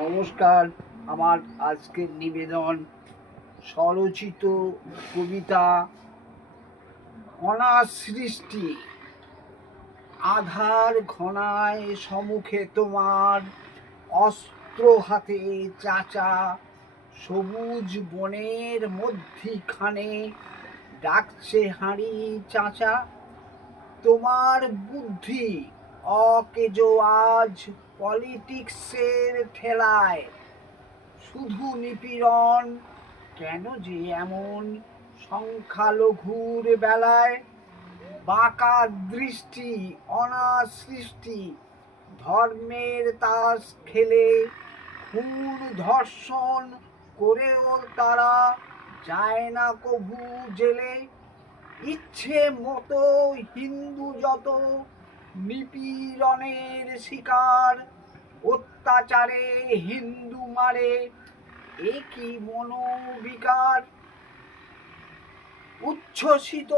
নমস্কার, আমার আজকের নিবেদন স্বরচিত কবিতা অনাসৃষ্টি আধার ঘনায় সম্মুখে তোমার অস্ত্র হাতে চাচা সবুজ বনের মধ্যিখানে ডাকছে হাঁড়ি চাচা, তোমার বুদ্ধি অকেজো আজ পলিটিক্সের ঠেলায়। শুধু নিপীড়ন, কেন যে এমন সংখ্যালঘুর বেলায়? বাঁকা দৃষ্টি, অনাসৃষ্টি, ধর্মের তাস খেলে খুন ধর্ষণ করেও তারা যায় না কভু জেলে। ইচ্ছে মতো হিন্দু যত নিপীড়নের শিকার, অত্যাচারে হিন্দু মারে একই মনোবিকার? উচ্ছ্বসিত,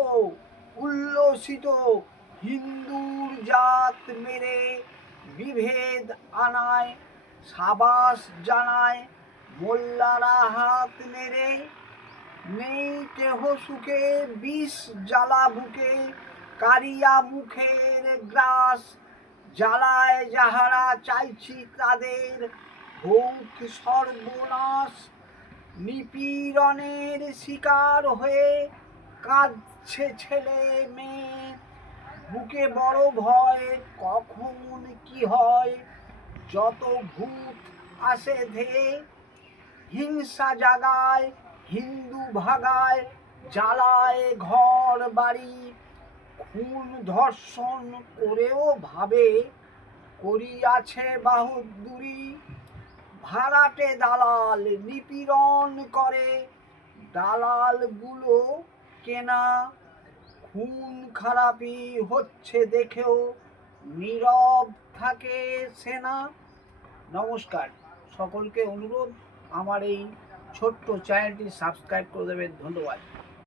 উল্লসিত হিন্দুর জাত মেরে বিভেদ আনায়, সাবাস জানায়, মোল্লারা হাত মেরে নেই কেহ সুখে, বিষ জ্বালা বুকে কারিয়া মুখের গ্রাস জ্বালায় যাহারা চাইছি তাদের হোক সর্বনাশ। নিপীড়নের শিকার হয়ে কাঁদছে ছেলে মেয়ে। বুকে বড় ভয়, কখন কি হয়, যত ভূত আসে ধেয়ে হিংসা জাগায়, হিন্দু ভাগায়, জ্বালায় ঘর বাড়ি খুন ধর্ষণ করেও ভাবে, করিয়াছে বাহুদুরি। ভাড়াটে দালাল নিপীড়ন করে, দালালগুলো কেনা। খুন খারাপি হচ্ছে দেখেও নীরব থাকে সেনা। নমস্কার, সকলকে অনুরোধ, আমার এই ছোট্ট চ্যানেলটি সাবস্ক্রাইব করে দেবেন। ধন্যবাদ।